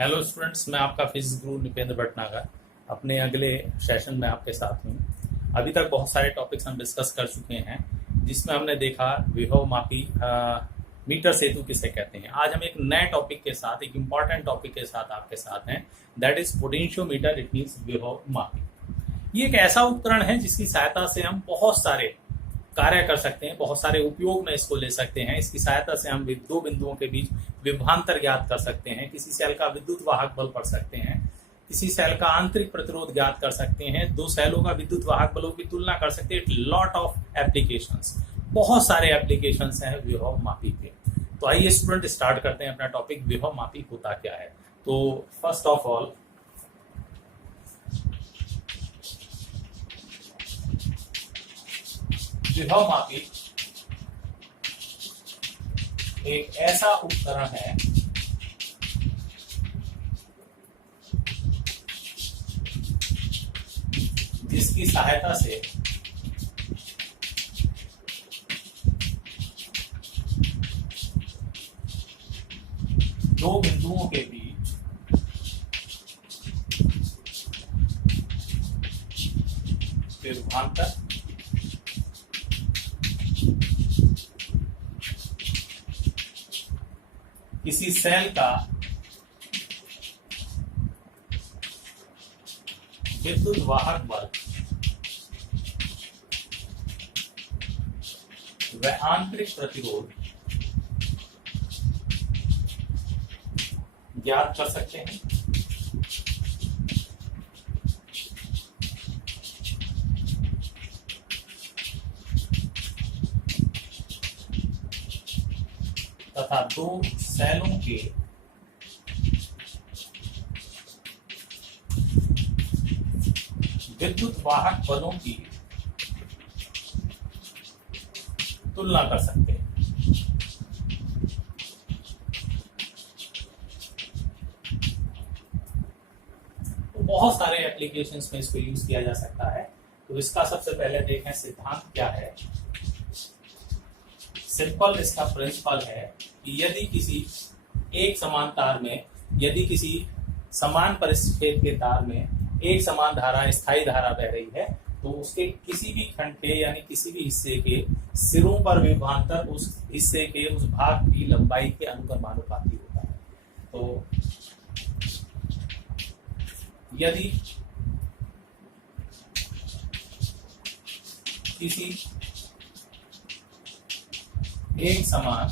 Hello students, मैं आपका physics गुरु निपेंद्र भटनागर अपने अगले सेशन में आपके साथ हूँ। अभी तक बहुत सारे टॉपिक्स हम डिस्कस कर चुके हैं, जिसमें हमने देखा विभव मापी मीटर सेतु किसे कहते हैं। आज हम एक नए टॉपिक के साथ, एक इम्पॉर्टेंट टॉपिक के साथ आपके साथ हैं, that is potentiometer, it means विभव मापी। ये एक ऐसा उपकरण है जिसकी सहायता से हम बहुत सारे कार्य कर सकते हैं, बहुत सारे उपयोग में इसको ले सकते हैं। इसकी सहायता से हम दो बिंदुओं के बीच विभवांतर ज्ञात कर सकते हैं, किसी सेल का विद्युत वाहक बल पढ़ सकते हैं, किसी सेल का आंतरिक प्रतिरोध ज्ञात कर सकते हैं, दो सेलों का विद्युत वाहक बलों की तुलना कर सकते हैं। लॉट ऑफ एप्लीकेशंस, बहुत सारे एप्लीकेशंस हैं विभव मापी के। तो आइए स्टूडेंट स्टार्ट करते हैं अपना टॉपिक, विभव मापी होता क्या है। तो फर्स्ट ऑफ ऑल विभव मापी एक ऐसा उपकरण है जिसकी सहायता से दो बिंदुओं के बीच विभवांतर किसी सेल का विद्युत वाहक बल व आंतरिक प्रतिरोध ज्ञात कर सकते हैं। तथा दो सेलों के विद्युत वाहक बलों की तुलना कर सकते हैं। तो बहुत सारे एप्लीकेशंस में इसको यूज किया जा सकता है। तो इसका सबसे पहले देखें सिद्धांत क्या है। सिंपल इसका प्रिंसिपल है कि यदि किसी एक समान तार में, यदि किसी समान परिस्थिति के तार में एक समान धारा, स्थायी धारा बह रही है, तो उसके किसी भी खंड के यानी किसी भी हिस्से के सिरों पर विभवांतर उस हिस्से के, उस भाग की लंबाई के अनुक्रमानुपाती होता है। तो यदि किसी एक समान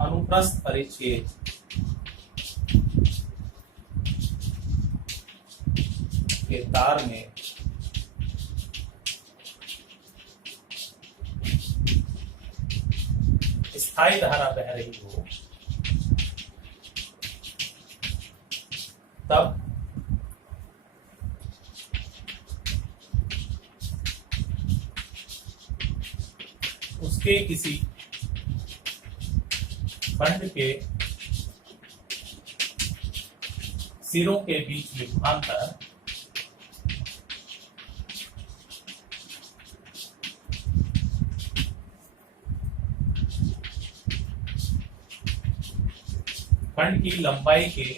अनुप्रस्थ परिच्छेद के तार में स्थायी धारा बह रही हो, तब उसके किसी खंड के सिरों के बीच विभवांतर खंड की लंबाई के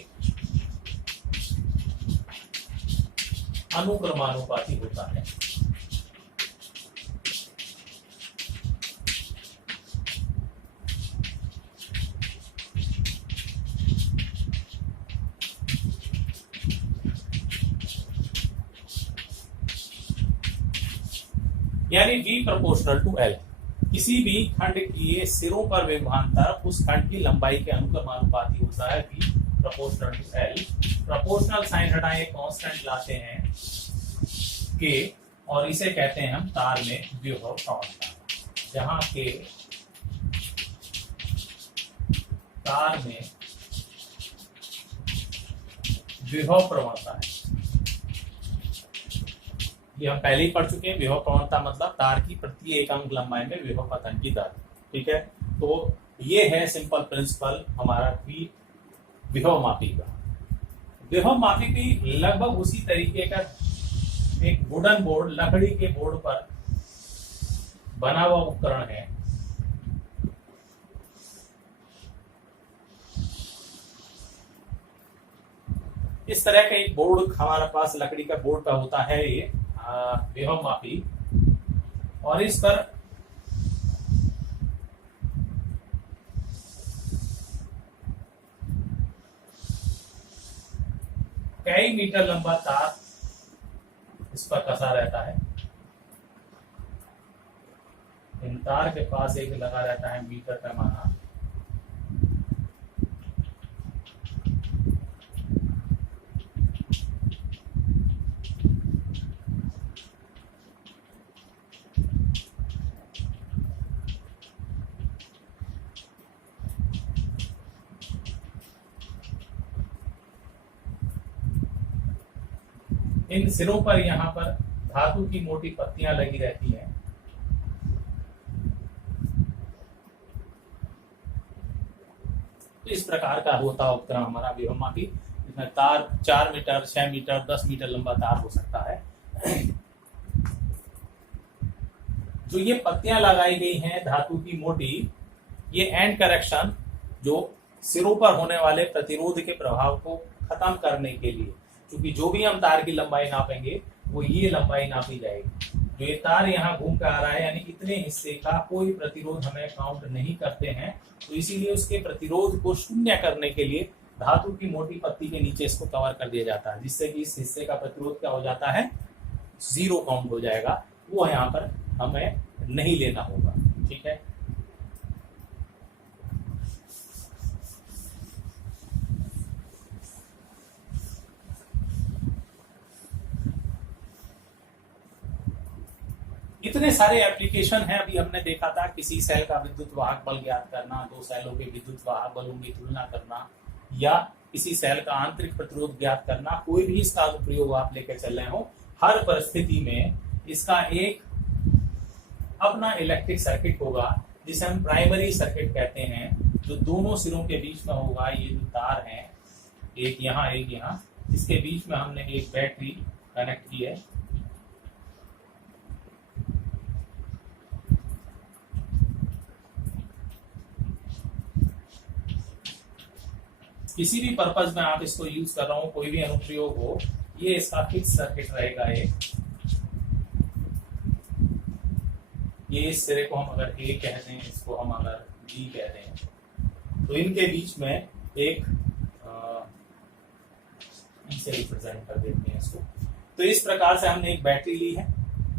अनुक्रमानुपाती होता है। यानी V प्रोपोर्शनल टू L, किसी भी खंड के सिरों पर विभवांतर उस खंड की लंबाई के अनुक्रमानुपाती होता है। V proportional to L। Proportional sign हटाए कांस्टेंट लाते हैं K, और इसे कहते हैं हम तार में विभव प्रवणता, जहां के तार में विभव प्रवणता है। ये हम पहले ही पढ़ चुके हैं। विभव प्रवणता मतलब तार की प्रति एकांक लंबाई में विभव पतन की दर। ठीक है, तो ये है सिंपल प्रिंसिपल हमारा विभव मापी का। विभव मापी भी लगभग उसी तरीके का एक वुडन बोर्ड, लकड़ी के बोर्ड पर बना हुआ उपकरण है इस तरह का एक बोर्ड हमारे पास लकड़ी का बोर्ड का होता है ये विभव मापी, और इस पर कई मीटर लंबा तार इस पर कसा रहता है। इन तार के पास एक लगा रहता है मीटर पैमाना। इन सिरों पर यहाँ पर धातु की मोटी पत्तियां लगी रहती हैं। इस प्रकार का होता उपकरण हमारा विभव मापी। इसमें तार 4 मीटर, 6 मीटर, 10 मीटर लंबा तार हो सकता है। जो ये पत्तियां लगाई गई हैं धातु की मोटी, ये एंड करेक्शन जो सिरों पर होने वाले प्रतिरोध के प्रभाव को खत्म करने के लिए, क्योंकि जो भी हम तार की लंबाई नापेंगे वो ये लंबाई नापी जाएगी। जो ये तार यहाँ घूम कर आ रहा है, यानी इतने हिस्से का कोई प्रतिरोध हमें काउंट नहीं करते हैं, तो इसीलिए उसके प्रतिरोध को शून्य करने के लिए धातु की मोटी पत्ती के नीचे इसको कवर कर दिया जाता है, जिससे कि इस हिस्से का प्रतिरोध क्या हो जाता है, 0 काउंट हो जाएगा। वो यहाँ पर हमें नहीं लेना होगा। ठीक है, इतने सारे एप्लीकेशन हैं। अभी हमने देखा था किसी सेल का विद्युत वाहक बल ज्ञात करना, 2 सेलों के विद्युत वाहक बलों की तुलना करना, या किसी सेल का आंतरिक प्रतिरोध ज्ञात करना। कोई भी इसका अनुप्रयोग आप लेकर चल रहे हो, हर परिस्थिति में इसका एक अपना इलेक्ट्रिक सर्किट होगा, जिसे हम प्राइमरी सर्किट कहते हैं, जो दोनों सिरों के बीच में होगा। ये जो तार है, एक यहाँ एक यहाँ, जिसके बीच में हमने एक बैटरी कनेक्ट की है। किसी भी पर्पज में आप इसको यूज कर रहा हो, कोई भी अनुप्रयोग हो, ये इसका फिक्स सर्किट रहेगा। ये इस सिरे को हम अगर ए कह दें, इसको हम अगर बी कह दें, तो इनके बीच में एक इसे रिप्रेजेंट कर देते हैं इसको। तो इस प्रकार से हमने एक बैटरी ली है,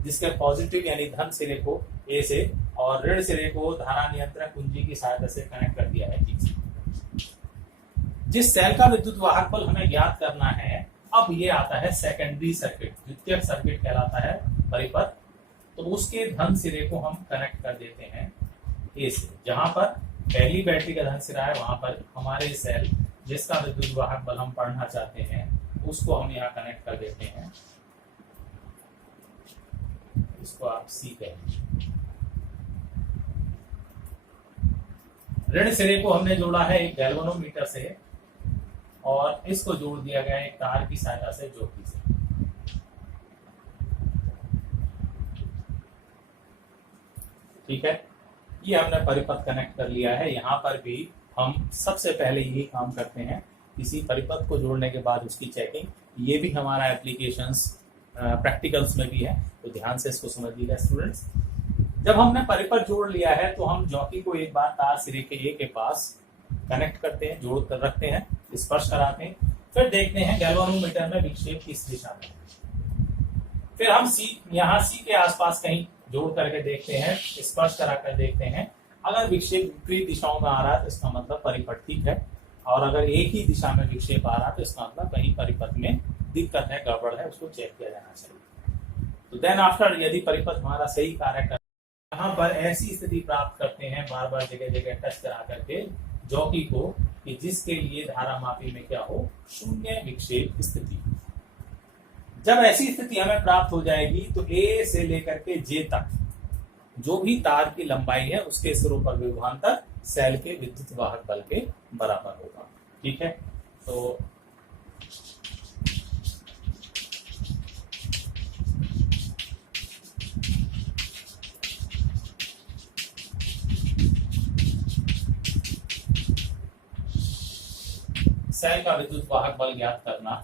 जिसके पॉजिटिव यानी धन सिरे को ए से और ऋण सिरे को धारा नियंत्रण कुंजी की सहायता से कनेक्ट कर दिया है। जिस सेल का विद्युत वाहक बल हमें ज्ञात करना है, अब ये आता है सेकेंडरी सर्किट, द्वितीयक सर्किट कहलाता है परिपथ। तो उसके धन सिरे को हम कनेक्ट कर देते हैं ए से। जहां पर पहली बैटरी का धन सिरा है, वहां पर हमारे सेल जिसका विद्युत वाहक बल हम पढ़ना चाहते हैं, उसको हम यहाँ कनेक्ट कर देते हैं। इसको आप सी कहें। ऋण सिरे को हमने जोड़ा है एक गैल्वेनोमीटर से, और इसको जोड़ दिया गया एक तार की सहायता से ज्योति से। ठीक है, ये हमने परिपथ कनेक्ट कर लिया है। यहाँ पर भी हम सबसे पहले यही काम करते हैं, किसी परिपथ को जोड़ने के बाद उसकी चेकिंग। ये भी हमारा एप्लीकेशंस प्रैक्टिकल्स में भी है, तो ध्यान से इसको समझिएगा स्टूडेंट्स। जब हमने परिपथ जोड़ लिया है, तो हम जॉकी को एक बार तार सिरे के ए के पास कनेक्ट करते हैं, जोड़ कर रखते हैं, स्पर्श कराते हैं, फिर देखते हैं गैल्वेनोमीटर में विक्षेप किस दिशा में। फिर हम यहाँ सी के आसपास कहीं जोड़ करके देखते हैं, स्पर्श करा कर देखते हैं। अगर विक्षेप विपरीत दिशाओं में आ रहा है तो इसका मतलब परिपथ ठीक है, और अगर एक ही दिशा में विक्षेप आ रहा है तो इसका मतलब कहीं परिपथ में दिक्कत है, गड़बड़ है, उसको चेक किया जाना चाहिए। तो देन आफ्टर यदि परिपथ हमारा सही कार्य कर, यहाँ पर ऐसी स्थिति प्राप्त करते हैं, बार बार जगह जगह टच करा करके जॉकी को, कि जिसके लिए धारा मापी में क्या हो, शून्य विक्षेप स्थिति। जब ऐसी स्थिति हमें प्राप्त हो जाएगी, तो ए से लेकर के जे तक जो भी तार की लंबाई है, उसके सिरों पर विभवांतर सेल के विद्युत वाहक बल के बराबर होगा। ठीक है, तो सेल का विद्युत वाहक बल ज्ञात करना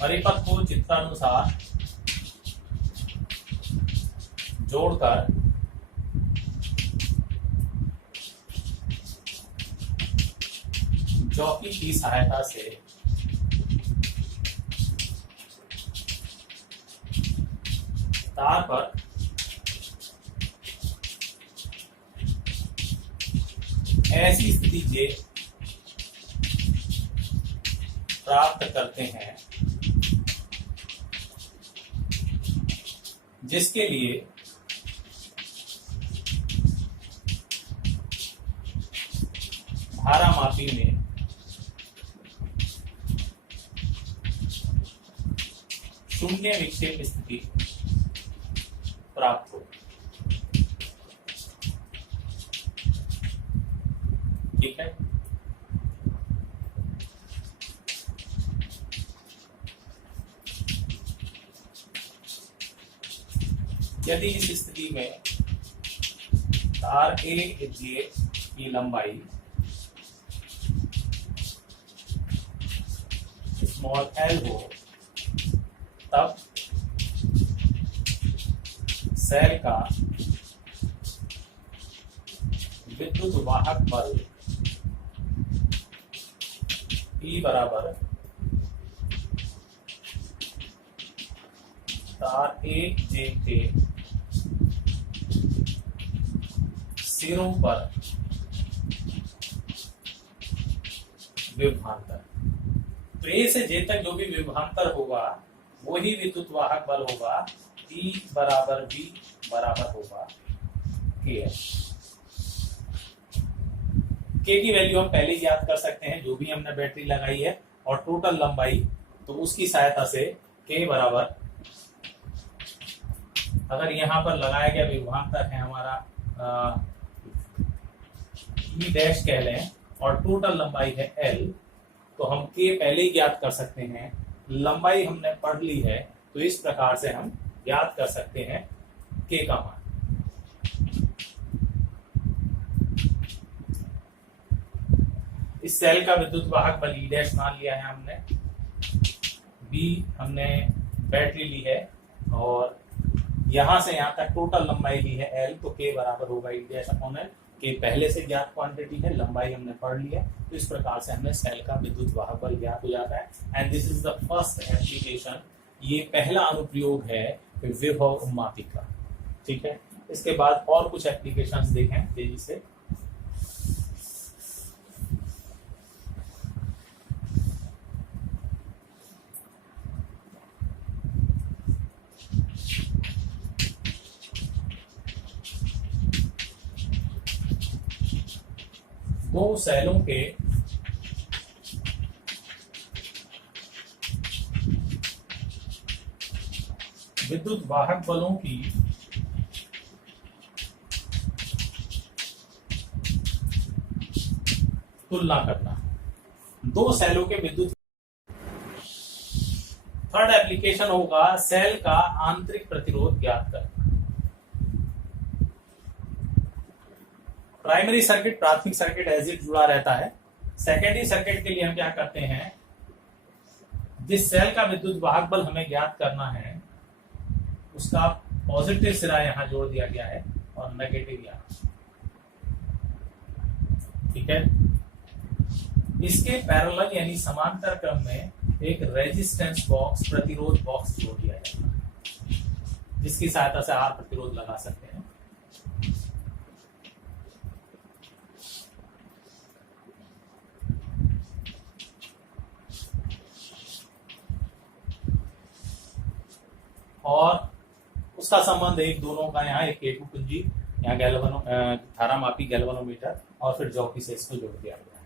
परिपथ को चित्रानुसार जोड़कर जॉकी की सहायता से तार पर ऐसी स्थिति जे प्राप्त करते हैं जिसके लिए धारामापी में शून्य विक्षेप स्थिति प्राप्त हो। ठीक है, यदि इस स्थिति में तार ए जे की लंबाई स्मॉल एल हो, तब सेल का विद्युत वाहक बल E बराबर तार ए जे के सिरों पर विभवांतर। तो ए से जे तक जो भी विभवांतर होगा वही विद्युत वाहक बल होगा। E बराबर V बराबर होगा KF। K की वैल्यू हम पहले ही याद कर सकते हैं, जो भी हमने बैटरी लगाई है और टोटल लंबाई, तो उसकी सहायता से K बराबर, अगर यहाँ पर लगाया गया विभवांतर है हमारा E डैश कह लें और टोटल लंबाई है L, तो हम K पहले ही ज्ञात कर सकते हैं। लंबाई हमने पढ़ ली है, तो इस प्रकार से हम ज्ञात कर सकते हैं K का मान। इस सेल का विद्युत वाहक बल E डैश मान लिया है हमने, B हमने बैटरी ली है और यहां से यहां तक टोटल लंबाई ली है L, तो K बराबर होगा E dash upon L। K पहले से ज्ञात क्वांटिटी है, लंबाई हमने पढ़ ली है, तो इस प्रकार से हमें सेल का विद्युत वाहक बल ज्ञात हो जाता है। And this is the first application, ये पहला अनुप्रयोग है विभव मापी का। ठीक है, इसके बाद और कुछ एप्लीकेशंस देखें तेजी से। दो सेलों के विद्युत वाहक बलों की तुलना करना। दो सेलों के विद्युत, थर्ड एप्लीकेशन होगा सेल का आंतरिक प्रतिरोध ज्ञात करना। प्राइमरी सर्किट प्राथमिक सर्किट एज इट जुड़ा रहता है। सेकेंडरी सर्किट के लिए हम क्या करते हैं, जिस सेल का विद्युत वाहक बल हमें ज्ञात करना है उसका पॉजिटिव सिरा यहां जोड़ दिया गया है और नेगेटिव यहां। ठीक है, इसके पैरेलल यानी समांतर क्रम में एक रेजिस्टेंस बॉक्स, प्रतिरोध बॉक्स जोड़ दिया जाता है, जिसकी सहायता से R प्रतिरोध लगा सकते हैं। और उसका संबंध एक दोनों का यहाँ एक केतु कुंजी, यहाँ गैल्वेनो धारामापी गैल्वेनोमीटर और फिर जॉकी से इसको जोड़ दिया गया है।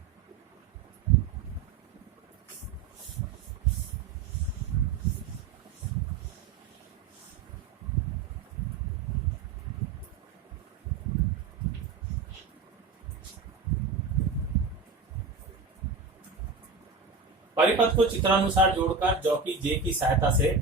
परिपथ को चित्रानुसार जोड़कर जॉकी जे की सहायता से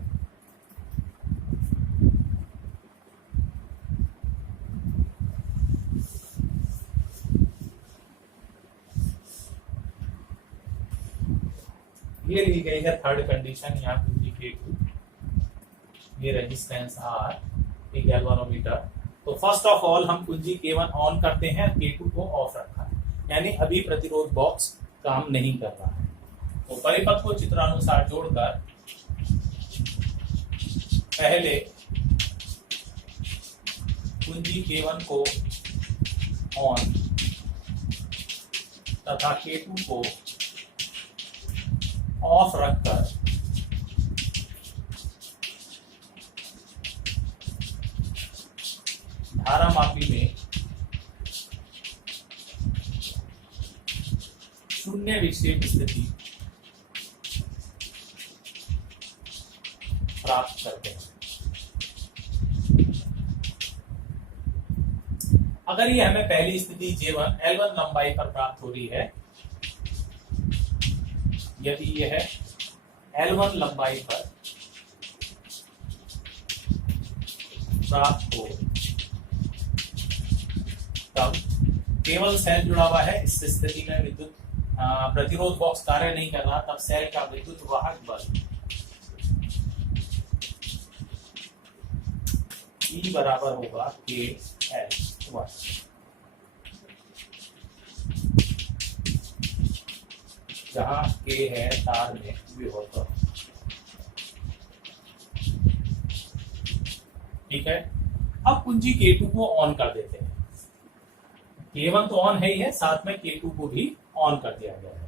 ये ली गई है थर्ड कंडीशन, यहाँ K2, ये रेजिस्टेंस R, एक गैल्वानोमीटर। तो फर्स्ट ऑफ ऑल हम कुंजी K1 ऑन करते हैं, K2 को ऑफ रखा है, यानी अभी प्रतिरोध बॉक्स काम नहीं कर रहा है। तो परिपथ को चित्रानुसार जोड़कर पहले कुंजी K1 को ऑन तथा K2 को ऑफ रखकर धारा मापी में शून्य विक्षेप स्थिति प्राप्त करते हैं। अगर ये हमें पहली स्थिति J1 L1 लंबाई पर प्राप्त हो रही है, यदि यह L1 लंबाई पर प्राप्त हो, तब केवल सेल जुड़ा हुआ है, इस स्थिति में विद्युत प्रतिरोध बॉक्स कार्य नहीं कर रहा, तब सेल का विद्युत वाहक बल E बराबर होगा KL1। जहां K है तार में विभव। ठीक है, अब कुंजी K2 को ऑन कर देते हैं। K1 तो ऑन है ही है, साथ में K2 को भी ऑन कर दिया गया है।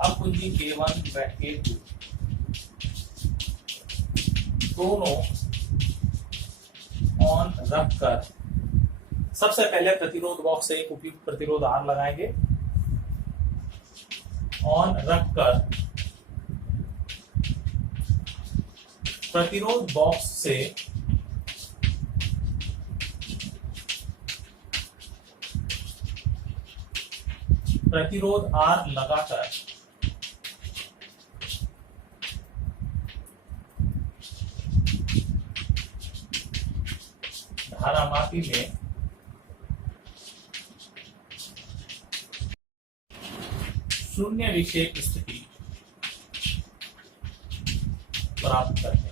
अब कुंजी K1 व K2 दोनों ऑन रखकर सबसे पहले प्रतिरोध बॉक्स से एक उपयुक्त प्रतिरोध R लगाएंगे। ऑन रखकर प्रतिरोध बॉक्स से प्रतिरोध R लगाकर धारामापी में शून्य विक्षेप स्थिति प्राप्त करते हैं।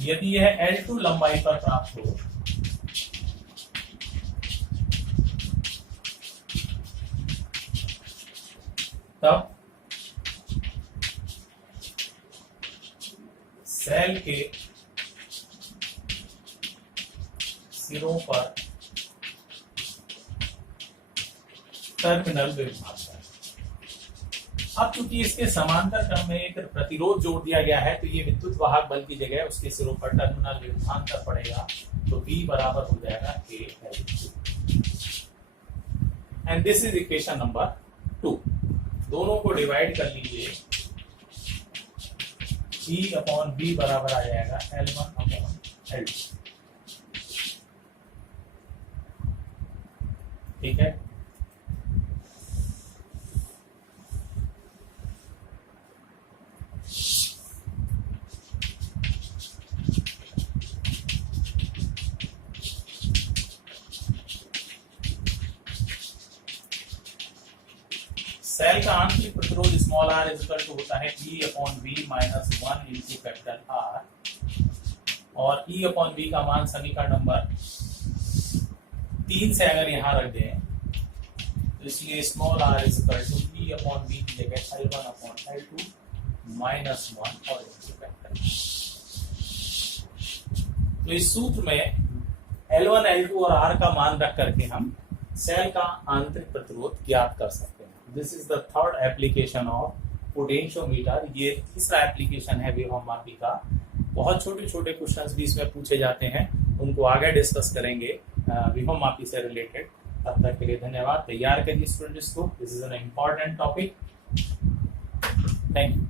यदि यह L2 लंबाई पर प्राप्त हो, तब सेल के सिरों पर टर्मिनल विभाग है। अब चूंकि इसके समांतर क्रम में एक प्रतिरोध जोड़ दिया गया है, तो ये विद्युत वाहक बल की जगह उसके सिरों पर टर्मिनल विभाग पड़ेगा, तो V बराबर हो जाएगा KL2। And this is equation number 2। दोनों को डिवाइड कर लीजिए, E/V बराबर आ जाएगा L1/L2। ठीक है, सेल का आंतरिक प्रतिरोध स्मॉल r इक्वल टू होता है E/V minus 1 into capital R, और E/V का मान समीकरण नंबर 3 से अगर यहां रख दें, तो इसलिए small r equal to E/V की जगह L1/L2 माइनस 1 और इंटू कैपिटल। तो इस सूत्र में L1, L2 और R का मान रख करके हम सेल का आंतरिक प्रतिरोध ज्ञात कर सकते हैं। This is the third application of potentiometer. ये तीसरा एप्लीकेशन है विभव मापी का। बहुत छोटे छोटे क्वेश्चंस भी इसमें पूछे जाते हैं, उनको आगे डिस्कस करेंगे विभव मापी से रिलेटेड। तब तक के लिए धन्यवाद। तैयार करिए स्टूडेंट्स को, this is an important topic. Thank you.